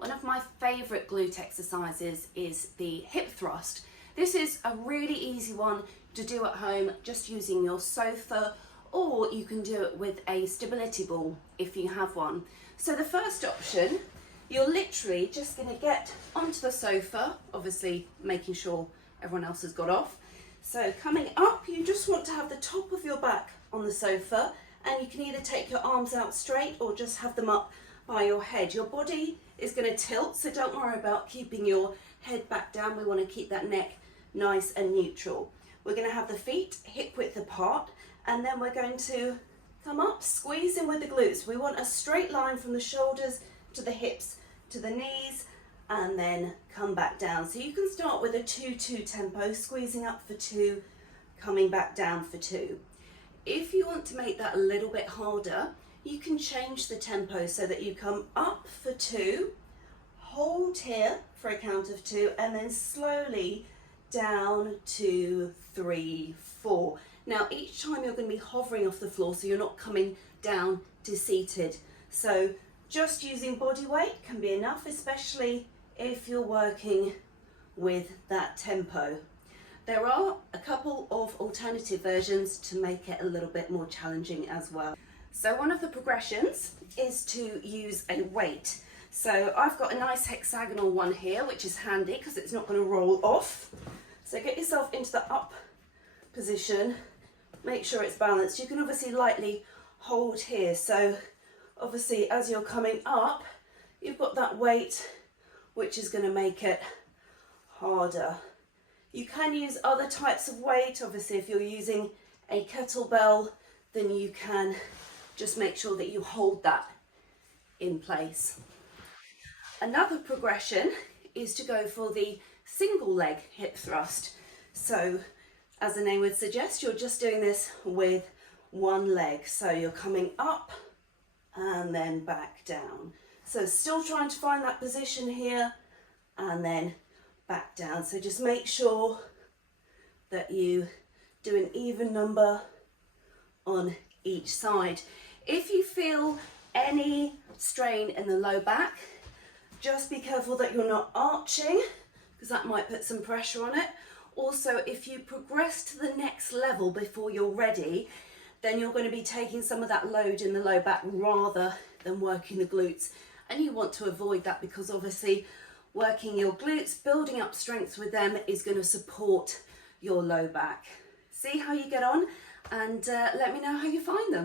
One of my favourite glute exercises is the hip thrust. This is a really easy one to do at home just using your sofa, or you can do it with a stability ball if you have one. So the first option, you're literally just going to get onto the sofa, obviously making sure everyone else has got off. So coming up, you just want to have the top of your back on the sofa, and you can either take your arms out straight or just have them up by your head. Your body is going to tilt, so don't worry about keeping your head back down. We want to keep that neck nice and neutral. We're going to have the feet hip width apart, and then we're going to come up, squeeze in with the glutes. We want a straight line from the shoulders to the hips to the knees, and then come back down. So you can start with a 2-2 tempo, squeezing up for 2, coming back down for 2. If you want to make that a little bit harder, you can change the tempo so that you come up for 2, hold here for a count of 2, and then slowly down 2, 3, 4. Now each time you're going to be hovering off the floor, so you're not coming down to seated. So just using body weight can be enough, especially if you're working with that tempo. There are a couple of alternative versions to make it a little bit more challenging as well. So one of the progressions is to use a weight. So I've got a nice hexagonal one here, which is handy because it's not going to roll off. So get yourself into the up position, make sure it's balanced. You can obviously lightly hold here. So obviously as you're coming up, you've got that weight, which is going to make it harder. You can use other types of weight. Obviously if you're using a kettlebell, then you can just make sure that you hold that in place. Another progression is to go for the single leg hip thrust. So as the name would suggest, you're just doing this with one leg. So you're coming up and then back down. So still trying to find that position here and then back down. So just make sure that you do an even number on each side. If you feel any strain in the low back, just be careful that you're not arching, because that might put some pressure on it. Also, if you progress to the next level before you're ready, then you're going to be taking some of that load in the low back rather than working the glutes. And you want to avoid that because obviously working your glutes, building up strength with them is going to support your low back. See how you get on, and let me know how you find them.